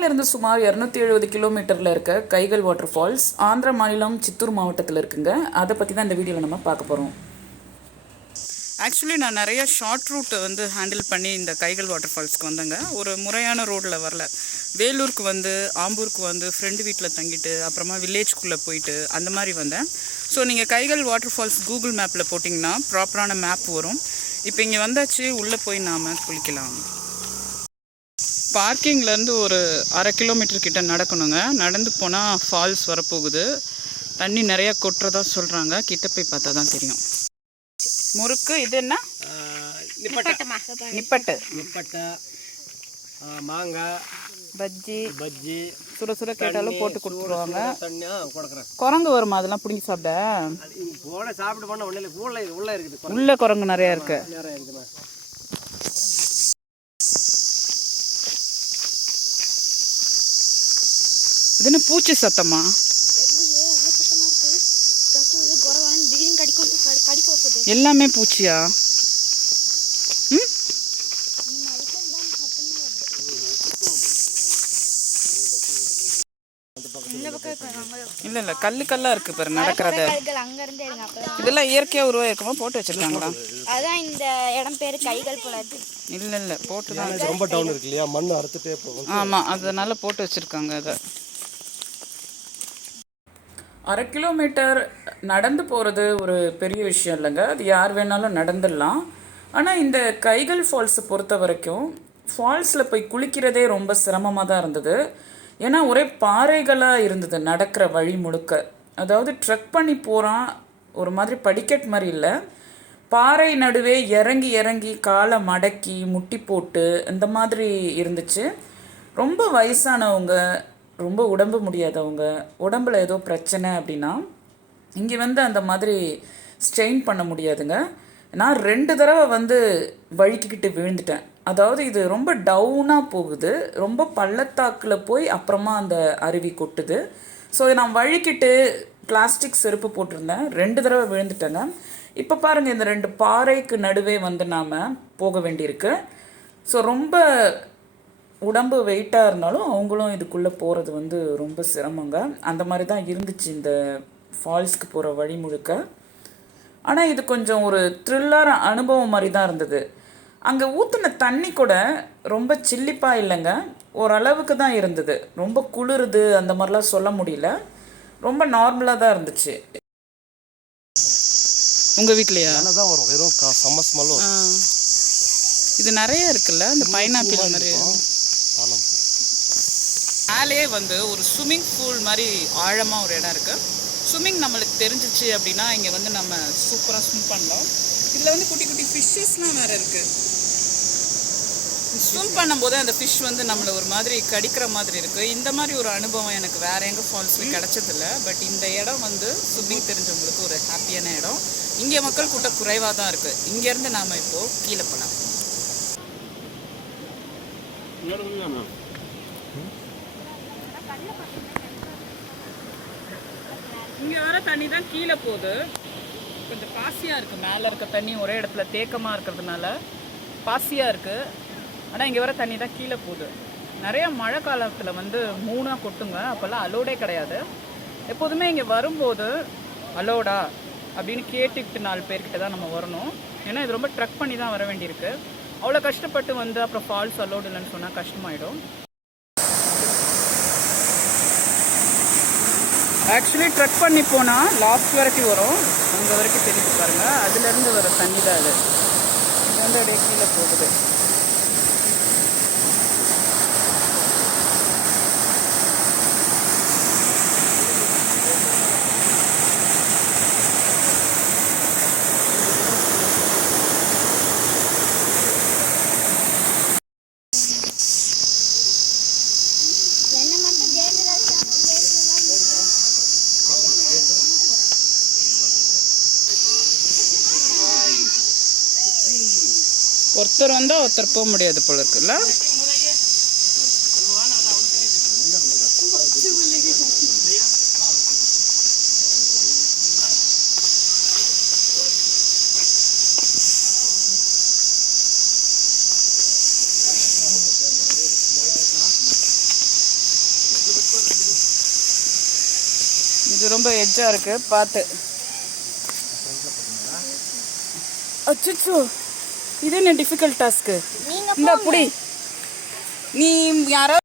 சென்னையிலிருந்து சுமார் 270 கிலோமீட்டரில் இருக்க கைகள் வாட்டர் ஃபால்ஸ் ஆந்திர மாநிலம் சித்தூர் மாவட்டத்தில் இருக்குங்க. அதை பற்றி தான் இந்த வீடியோவில் நம்ம பார்க்க போகிறோம். ஆக்சுவலி நான் நிறைய ஷார்ட் ரூட்டை வந்து ஹேண்டில் பண்ணி இந்த கைகள் வாட்டர் ஃபால்ஸ்க்கு வந்தேங்க. ஒரு முறையான ரோடில் வரல. வேலூருக்கு வந்து ஆம்பூருக்கு வந்து ஃப்ரெண்டு வீட்டில் தங்கிட்டு அப்புறமா வில்லேஜ்குள்ளே போயிட்டு அந்த மாதிரி வந்தேன். ஸோ நீங்கள் கைகள் வாட்டர் ஃபால்ஸ் கூகுள் மேப்பில் போட்டிங்கன்னா ப்ராப்பரான மேப் வரும். இப்போ இங்கே வந்தாச்சு, உள்ளே போய் நாம் குளிக்கலாம். பார்க்கிங்லேருந்து ஒரு 1/2 கிலோமீட்டர் கிட்ட நடக்கணுங்க. நடந்து போனால் ஃபால்ஸ் வரப்போகுது. தண்ணி நிறையா கொட்டுறதா சொல்கிறாங்க. கிட்ட போய் பார்த்தா தான் தெரியும். முறுக்கு இது என்ன? நிப்பட்டு மாங்காய் பஜ்ஜி சுட சுட கேட்டாலும் போட்டு கொடுத்துருவாங்க. குரங்கு வருமா அதெல்லாம் பிடிங்கி சாப்பிட? உள்ள குரங்கு நிறையா இருக்கு. இது என்ன பூச்சி சத்தமா? எல்லாமே பூச்சியா? இல்ல கல்லா இருக்கு பாரு நடக்கிறது. இதெல்லாம் இயற்கையா உருவாயிருக்குமா போட்டு வச்சிருக்காங்களா? அதான் இந்த இடம் பேரு கைகள் போல இருக்கு. இல்ல போட்டு தான் ரொம்ப டவுன் இருக்கு இல்லையா, மண் அறுத்துட்டே போகும். ஆமா, அதனால போட்டு வச்சிருக்காங்க. அதை 1/2 கிலோமீட்டர் நடந்து போகிறது ஒரு பெரிய விஷயம் இல்லைங்க. அது யார் வேணாலும் நடந்துடலாம். ஆனால் இந்த கைகள் ஃபால்ஸை பொறுத்த வரைக்கும் ஃபால்ஸில் போய் குளிக்கிறதே ரொம்ப சிரமமாக தான் இருந்தது. ஏன்னா ஒரே பாறைகளாக இருந்தது நடக்கிற வழி முழுக்க. அதாவது ட்ரெக் பண்ணி போகிறான், ஒரு மாதிரி படிக்கட் மாதிரி இல்லை, பாறை நடுவே இறங்கி காலை மடக்கி முட்டி போட்டு இந்த மாதிரி இருந்துச்சு. ரொம்ப வயசானவங்க, ரொம்ப உடம்பு முடியாதவங்க, உடம்புல ஏதோ பிரச்சனை அப்படின்னா இங்கே வந்து அந்த மாதிரி ஸ்ட்ரெயின் பண்ண முடியாதுங்க. நான் 2 தடவை வந்து வழுக்கிக்கிட்டு விழுந்துட்டேன். அதாவது இது ரொம்ப டவுனாக போகுது, ரொம்ப பள்ளத்தாக்கில் போய் அப்புறமா அந்த அருவி கொட்டுது. ஸோ நான் வழுக்கிட்டு பிளாஸ்டிக் செருப்பு போட்டிருந்தேன், 2 தடவை விழுந்துட்டேங்க. இப்போ பாருங்கள், இந்த 2 பாறைக்கு நடுவே வந்து நாம் போக வேண்டியிருக்கு. ஸோ ரொம்ப உடம்பு வெயிட்டாக இருந்தாலும் அவங்களும் இதுக்குள்ளே போகிறது வந்து ரொம்ப சிரமங்க. அந்த மாதிரி தான் இருந்துச்சு இந்த ஃபால்ஸ்க்கு போகிற வழி முழுக்க. ஆனால் இது கொஞ்சம் ஒரு த்ரில்லர் அனுபவம் மாதிரி தான் இருந்தது. அங்கே ஊற்றின தண்ணி கூட ரொம்ப சில்லிப்பாக இல்லைங்க, ஓரளவுக்கு தான் இருந்தது. ரொம்ப குளிருது அந்த மாதிரிலாம் சொல்ல முடியல, ரொம்ப நார்மலாக தான் இருந்துச்சு. உங்கள் வீட்லையா தான் வரும், வெறும் செம்ம ஸ்மெல் வரும். இது நிறைய இருக்குல்ல, இந்த பைனாப்பிள் நிறைய. மேலே வந்து ஒரு ஸ்விம்மிங் பூல் மாதிரி ஆழமாக ஒரு இடம் இருக்குது. ஸ்விம்மிங் நம்மளுக்கு தெரிஞ்சிச்சு அப்படின்னா இங்கே வந்து நம்ம சூப்பராக ஸ்விம் பண்ணலாம். இதில் வந்து குட்டி குட்டி ஃபிஷ்ஷஸ்லாம் வேறு இருக்குது. ஸ்விம் பண்ணும்போது அந்த ஃபிஷ் வந்து நம்மளை ஒரு மாதிரி கடிக்கிற மாதிரி இருக்குது. இந்த மாதிரி ஒரு அனுபவம் எனக்கு வேறு எங்கே ஃபால்ஸ்லையும் கிடச்சதில்ல. பட் இந்த இடம் வந்து ஸ்விம்மிங் தெரிஞ்சவங்களுக்கு ஒரு ஹாப்பியான இடம். இங்கே மக்கள் கூட்டம் குறைவாக தான் இருக்குது. இங்கேருந்து நாம் இப்போது கீழே போகலாம். இங்கே வர தண்ணி தான் கீழே போகுது. கொஞ்சம் பாசியாக இருக்குது. மேலே இருக்க தண்ணி ஒரே இடத்துல தேக்கமாக இருக்கிறதுனால பாசியாக இருக்குது. ஆனால் இங்கே வர தண்ணி தான் கீழே போகுது. நிறையா மழை காலத்தில் வந்து 3ஆக கொட்டுங்க. அப்போல்லாம் அலோடே கிடையாது. எப்போதுமே இங்கே வரும்போது அலோடா அப்படின்னு கேட்டுக்கிட்டு 4 பேர்கிட்ட தான் நம்ம வரணும். ஏன்னா இது ரொம்ப ட்ரக் பண்ணி தான் வர வேண்டியிருக்கு. அவ்வளோ கஷ்டப்பட்டு வந்து அப்புறம் ஃபால்ஸ் அலோடு இல்லைன்னு சொன்னால் கஷ்டமாயிடும். ஆக்சுவலி ட்ரக் பண்ணி போனால் லாஸ்ட் வரைக்கும் வரும், அங்கே வரைக்கும் தெரிஞ்சு பாருங்கள். அதுலேருந்து வர தண்ணி தான் அது. இது வந்து அப்படியே கீழே போகுது. ஒருத்தர் வந்தால் ஒருத்தர் போக முடியாது போல இருக்குல்ல. இது ரொம்ப எட்ஜாக இருக்குது, பார்த்து. அச்சோ, இது என்ன டிஃபிகல்ட் டாஸ்க்கு? இந்த புடி நீ யாராவது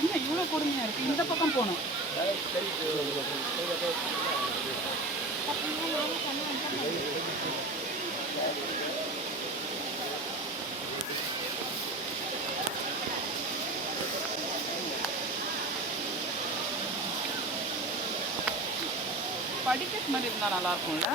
என்ன இவ்வளோ கொடுமையாக இருக்குது? இந்த பக்கம் போகணும். படிக்கட்டு மாதிரி இருந்தால் நல்லா இருக்கும்ல.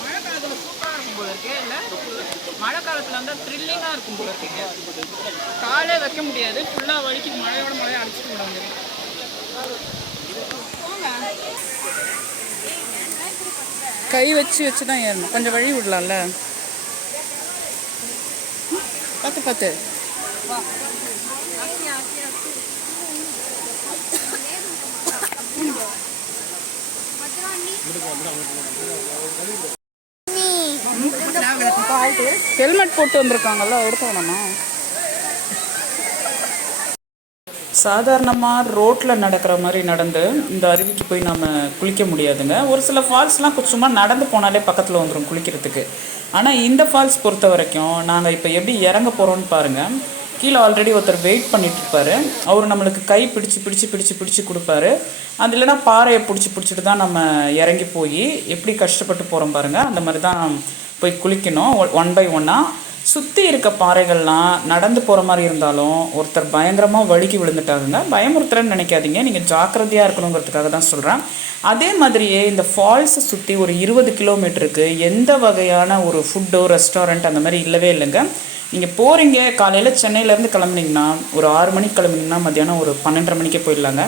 மழை காலத்தில் சூப்பராக இருக்கும் போல இருக்கே, இல்லை? மழை காலத்தில் வந்து த்ரில்லிங்காக இருக்கும் போல இருக்கீங்க. காலே வைக்க முடியாது, ஃபுல்லாக வலிக்கு மழையோட மழையை அடிச்சுட்டு விடாங்க. கை வச்சு தான் ஏறணும். கொஞ்சம் வழி விடலாம்ல. பார்த்து பார்த்து. ஹெல்மெட் போட்டு வந்திருக்காங்கல்ல, எடுத்து வேணாமா? சாதாரணமாக ரோட்டில் நடக்கிற மாதிரி நடந்து இந்த அருவிக்கு போய் நம்ம குளிக்க முடியாதுங்க. ஒரு சில ஃபால்ஸ்லாம் சும்மா நடந்து போனாலே பக்கத்தில் வந்துடும் குளிக்கிறதுக்கு. ஆனால் இந்த ஃபால்ஸ் பொறுத்த வரைக்கும் நாங்கள் இப்போ எப்படி இறங்க போகிறோன்னு பாருங்கள். கீழே ஆல்ரெடி ஒருத்தர் வெயிட் பண்ணிகிட்ருப்பாரு. அவர் நம்மளுக்கு கை பிடிச்சி கொடுப்பாரு. அது இல்லைனா பாறையை பிடிச்சிட்டு தான் நம்ம இறங்கி போய் எப்படி கஷ்டப்பட்டு போகிறோம் பாருங்கள். அந்த மாதிரி தான் போய் குளிக்கணும். 1 by 1 சுற்றி இருக்க பாறைகள்லாம் நடந்து போகிற மாதிரி இருந்தாலும் ஒருத்தர் பயங்கரமாக வழுக்கி விழுந்துட்டாங்க. பயமுறுத்துறேன்னு நினைக்காதீங்க, நீங்கள் ஜாக்கிரதையாக இருக்கணுங்கிறதுக்காக தான் சொல்கிறேன். அதே மாதிரியே இந்த ஃபால்ஸை சுற்றி ஒரு 20 கிலோமீட்டருக்கு எந்த வகையான ஒரு ஃபுட்டோ ரெஸ்டாரண்ட் அந்த மாதிரி இல்லவே இல்லைங்க. நீங்கள் போகிறீங்க, காலையில் சென்னையிலேருந்து கிளம்புனீங்கன்னா ஒரு 6 மணிக்கு கிளம்புனீங்கன்னா மத்தியானம் ஒரு 12:30 மணிக்கே போயிடலாங்க.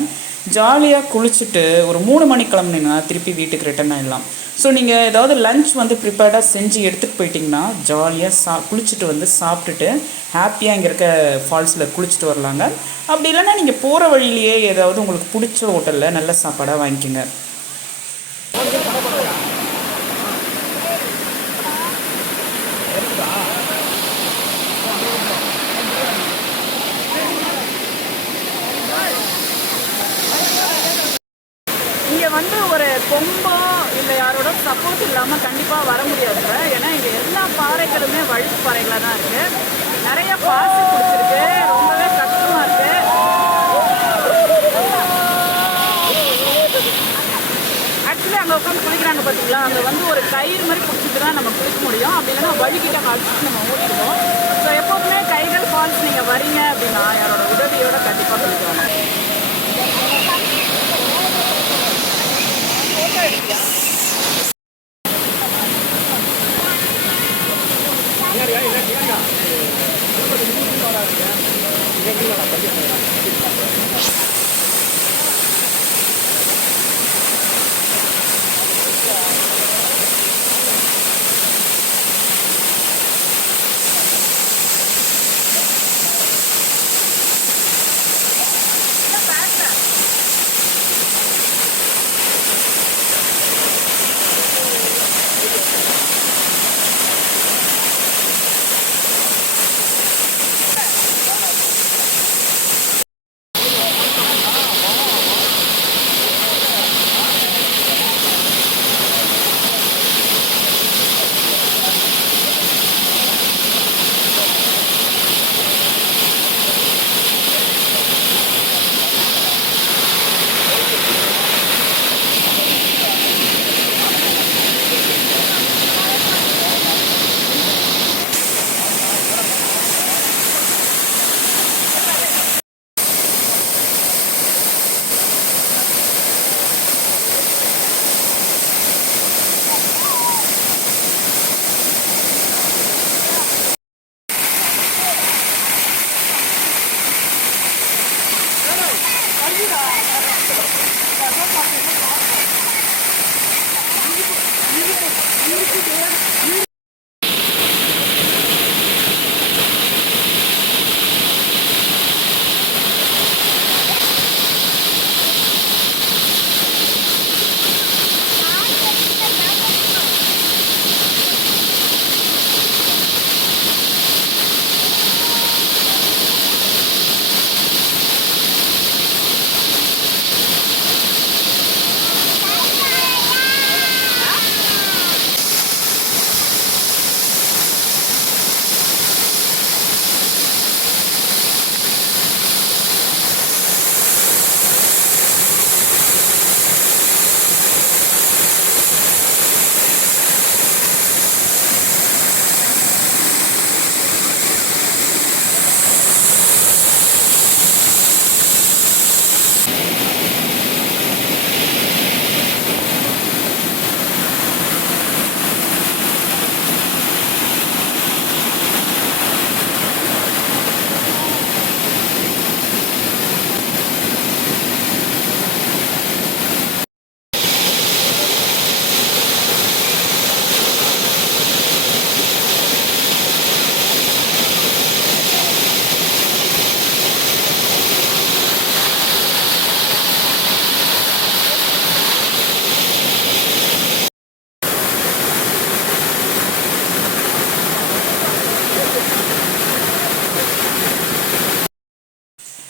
ஜாலியாக குளிச்சுட்டு ஒரு 3 மணிக்கு கிளம்புனீங்கன்னா திருப்பி வீட்டுக்கு ரிட்டர்ன் ஆகிடலாம். ஸோ நீங்கள் ஏதாவது லஞ்ச் வந்து ப்ரிப்பேர்டாக செஞ்சு எடுத்துகிட்டு போயிட்டிங்கன்னா ஜாலியாக குளிச்சுட்டு வந்து சாப்பிட்டுட்டு ஹாப்பியாக இங்கே இருக்க ஃபால்ஸில் குளிச்சுட்டு வரலாங்க. அப்படி இல்லைன்னா நீங்கள் போகிற வழியிலேயே ஏதாவது உங்களுக்கு பிடிச்ச ஹோட்டலில் நல்ல சாப்பாடாக வாங்கிக்கோங்க. இங்கே வந்து ஒரு கொம்போ இல்லை யாரோட சப்போர்ட் இல்லாமல் கண்டிப்பாக வர முடியாதுங்க. ஏன்னா இங்கே எல்லா பாறைகளுமே வழுக்கு பாறைகளாக தான் இருக்குது. நிறைய பாசி பிடிச்சிருக்கு, ரொம்பவே கஷ்டமாக இருக்குது. ஆக்சுவலி அங்கே உட்காந்து குளிக்கிறாங்க பார்த்தீங்களா, அங்கே வந்து ஒரு கயிறு மாதிரி பிடிச்சிட்டு தான் நம்ம குளிக்க முடியும். அப்படி இல்லைன்னா வழுக்கிட்ட கால்ஸுக்கு நம்ம ஓடிடுவோம். ஸோ எப்போவுமே கைகள் ஃபால்ஸ் நீங்கள் வரீங்க அப்படின்னா யாரோட உதவியோட கண்டிப்பாக குளிக்கணும்.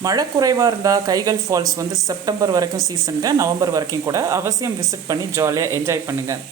மழை குறைவாக இருந்தால் கைகள் ஃபால்ஸ் வந்து செப்டம்பர் வரைக்கும் சீசனுங்க, நவம்பர் வரைக்கும் கூட அவசியம் விசிட் பண்ணி ஜாலியாக என்ஜாய் பண்ணுங்கள்.